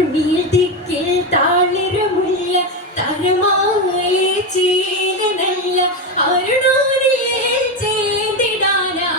കടുമിയിൽ ദിക്കിൽ താളിരുമുല്ല തരമായ ചീലനല്ല അരുണോരിയെ ചേർന്നിടാനാ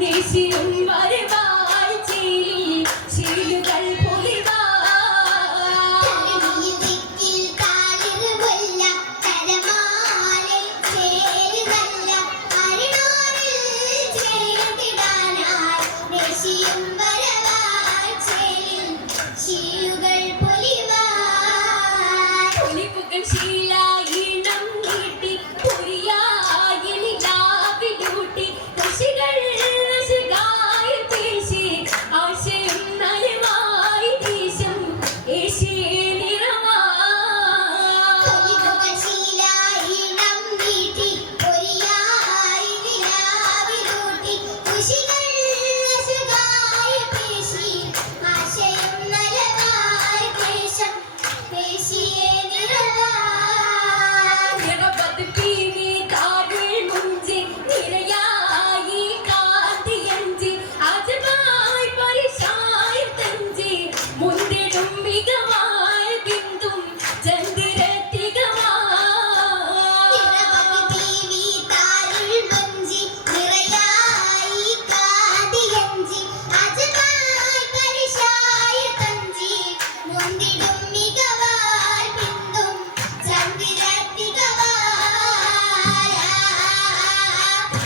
ദേശിയും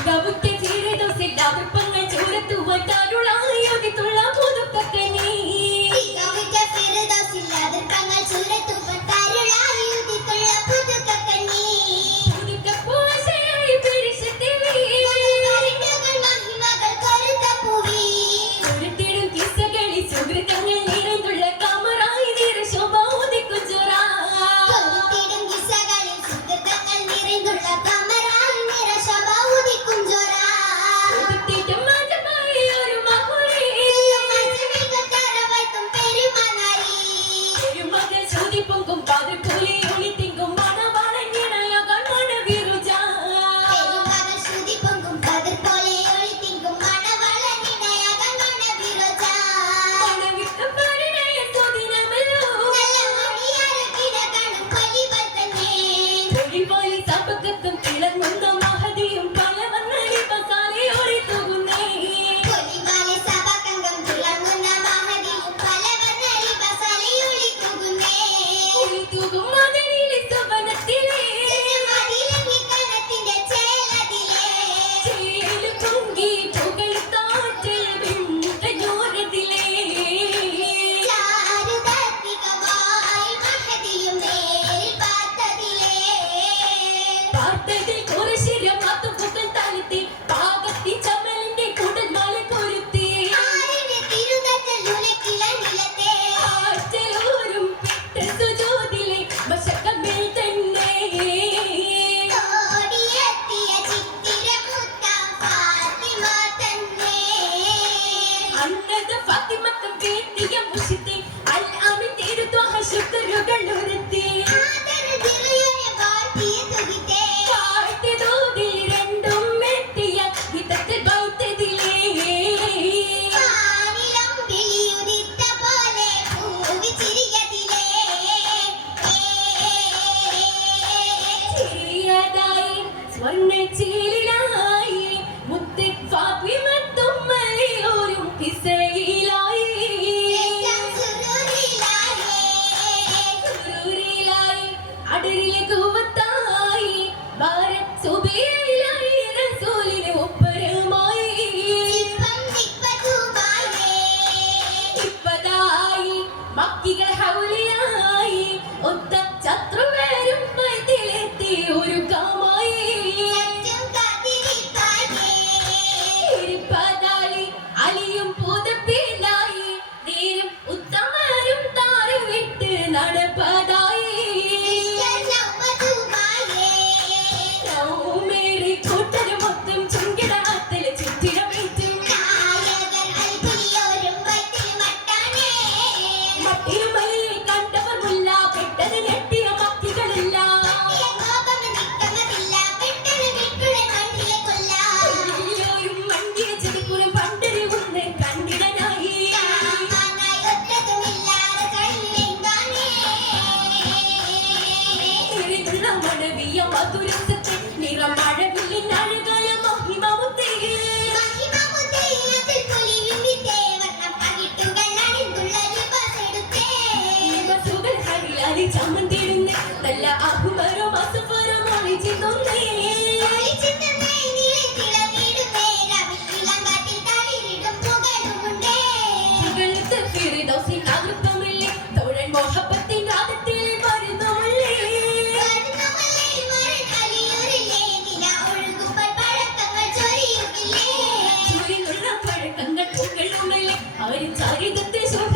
ప్రభుత్వం ഔലിയായി ഒത്ത ശത്രുവേ Antes